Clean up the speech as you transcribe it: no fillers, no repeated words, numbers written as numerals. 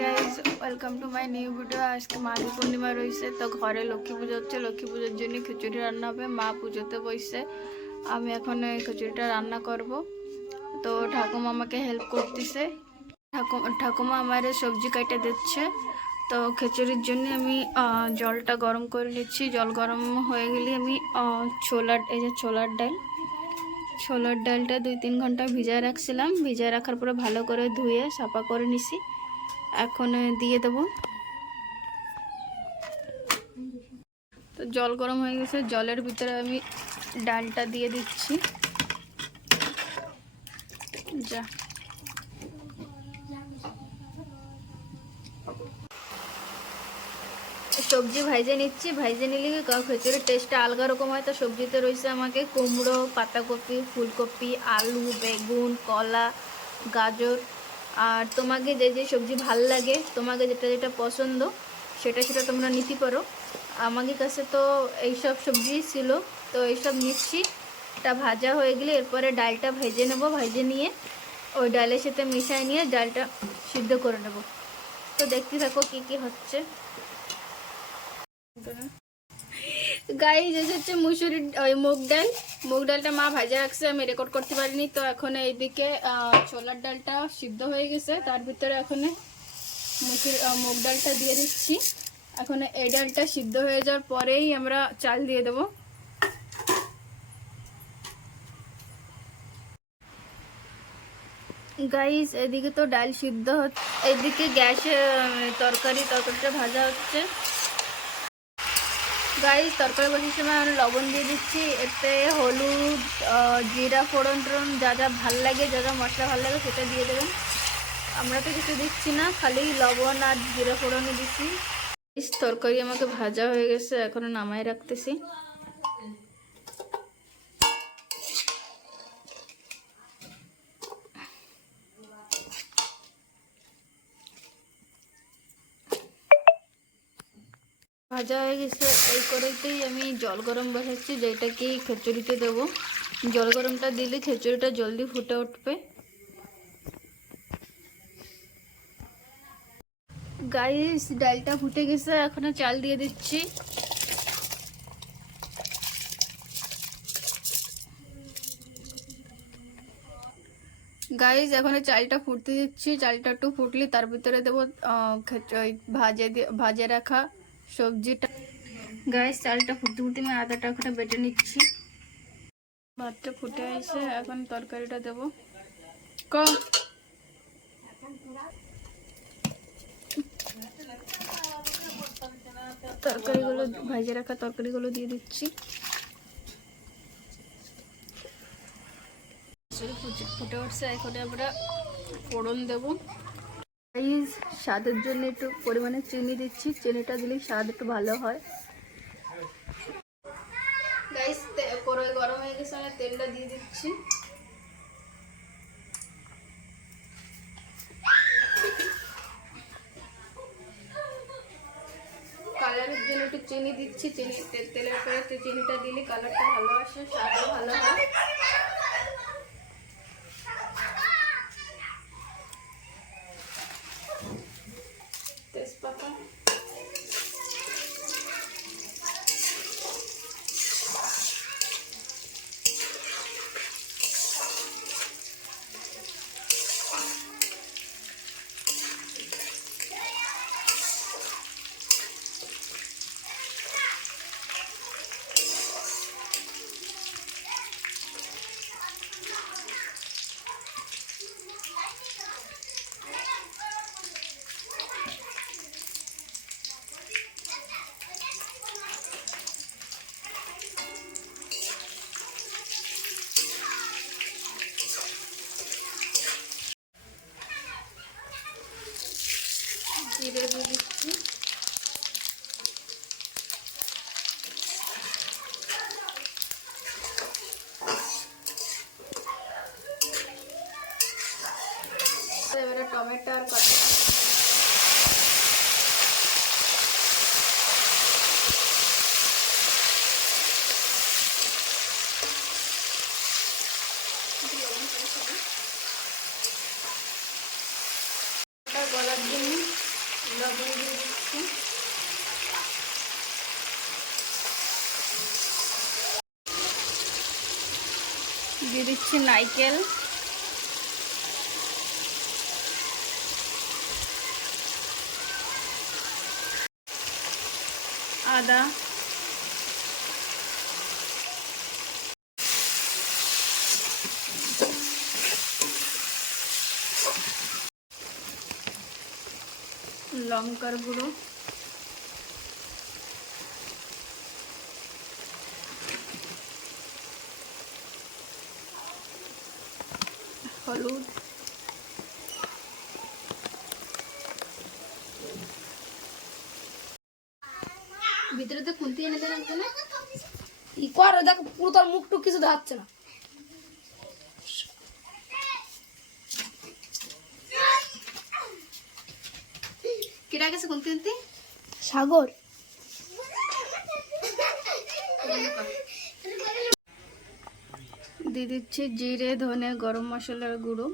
Guys welcome to my new video. আজকে মাঘী পূর্ণিমা রয়েছে, তো ঘরে লক্ষ্মী পুজো হচ্ছে। লক্ষ্মী পুজোর জন্য খিচুড়ি রান্না হবে। মা পুজোতে বসছে, আমি এখন এই খিচুড়িটা রান্না করব। তো ঠাকুমা আমাকে হেল্প করতেছে। ঠাকুমা আমার সবজি কাটে দিচ্ছে। তো খিচুড়ির জন্য আমি জলটা গরম করে নিচ্ছি। জল গরম হয়ে গেলে আমি ছোলার ডালটা 2-3 ঘন্টা ভিজায় রাখছিলাম। ভিজায় রাখার পরে ভালো করে ধুয়ে সাফা করে নিছি। এখন দিয়ে দেব। তো জল গরম হয়ে গেছে, জলের ভিতরে আমি ডালটা দিয়ে দিচ্ছি। যা সবজি ভাইজে নিচ্ছি। ভাইজে নিলে খিচুড়ির টেস্টটা আলগা রকম হয়। তো সবজিতে রয়েছে আমাকে কুমড়ো, পাতাকপি, ফুলকপি, আলু, বেগুন, কলা, গাজর। আর তোমাকে যে যে সবজি ভাল লাগে, তোমাকে যেটা যেটা পছন্দ সেটা সেটা তোমরা নিতে পারো। আমাদের কাছে তো এইসব সবজি ছিল, তো এইসব নিচ্ছি। এটা ভাজা হয়ে গেলে এরপরে ডালটা ভেজে নেব। ভেজে নিয়ে ওই ডালের সাথে মিশিয়ে নিয়ে ডালটা সিদ্ধ করে নেব। তো দেখতে থাকো কি কি হচ্ছে। গাইস হচ্ছে মুসুরির ওই মুগ ডালটা মা ভাজা রাখছে, আমি রেকর্ড করতে পারিনি। তো এখন এইদিকে ছোলার ডালটা সিদ্ধ হয়ে গেছে, তার ভিতরে এখন মুগ ডালটা দিয়ে দিচ্ছি। এখন এই ডালটা সিদ্ধ হয়ে যাওয়ার পরেই আমরা চাল দিয়ে দেবো। গাইস এদিকে তো ডাল সিদ্ধ হচ্ছে, এইদিকে গ্যাসে তরকারিটা ভাজা হচ্ছে। গাইস তরকারি বসার সময় আমি লবণ দিয়ে দিচ্ছি। এতে হলুদ, জিরা ফোড়ন যা যা ভাল লাগে, যা যা মশলা ভাল লাগে সেটা দিয়ে দেবেন। আমরা তো কিছু দিচ্ছি না, খালি লবণ আর জিরা ফোড়নই দিচ্ছি। তরকারি আমাকে ভাজা হয়ে গেছে, এখন নামাই রাখতেছি। ভাজা হয়ে গেছে, এই কড়াইতেই আমি জল গরম বসাচ্ছি, যেটা কি খিচুড়িতে দেবো। জল গরমটা দিলে খিচুড়িটা জলদি ফুটে উঠবে। গাইস ডালটা ফুটে গেছে, এখন চাল দিয়ে দিচ্ছি। গাইস এখন চালটা ফুটতে দিচ্ছি। চালটা একটু ফুটলে তার ভিতরে দেবো ভাজে রাখা সবজিটা। গাইস চালটা ফুটতে ফুটতে আমি আদাটা ওখানে বেটে নিচ্ছি। ভাতটা ফুটে আসে, এখন তরকারিটা দেবো। তরকারিগুলো ভাজে রাখা তরকারিগুলো দিয়ে দিচ্ছি। ফুটে উঠছে, এখন আমরা ফোড়ন দেবো। স্বাদের জন্য একটু পরিমাণে চিনি দিচ্ছি, চিনিটা দিলে স্বাদ একটু ভালো হয়। গাইস কড়াই গরম হয়ে গেছে, আমি তেলটা দিয়ে দিচ্ছি। কালারের জন্য একটু চিনি দিচ্ছি। তেলের পরে একটু চিনিটা দিলে কালারটা ভালো আসে, স্বাদও ভালো হয়। তেজপাতা, জিরে দিয়ে দিচ্ছি। এবারে টমেটো আর কাঁচা গলার জন্য লবণ দিয়ে দিচ্ছি। দিয়ে দিচ্ছি নারকেল, আদা, লঙ্কার গুঁড়ো, হলুদ, ভিতরে তো খুন্তি এনে দেন একজনে ই করে দেখ, পুরো তোর মুখ টুক কিছু দেখাচ্ছে না। কেটে গেছে খুন্তি খুন্তি। সাগর দিয়ে দিচ্ছি জিরে, ধনে, গরম মশলার গুঁড়ো,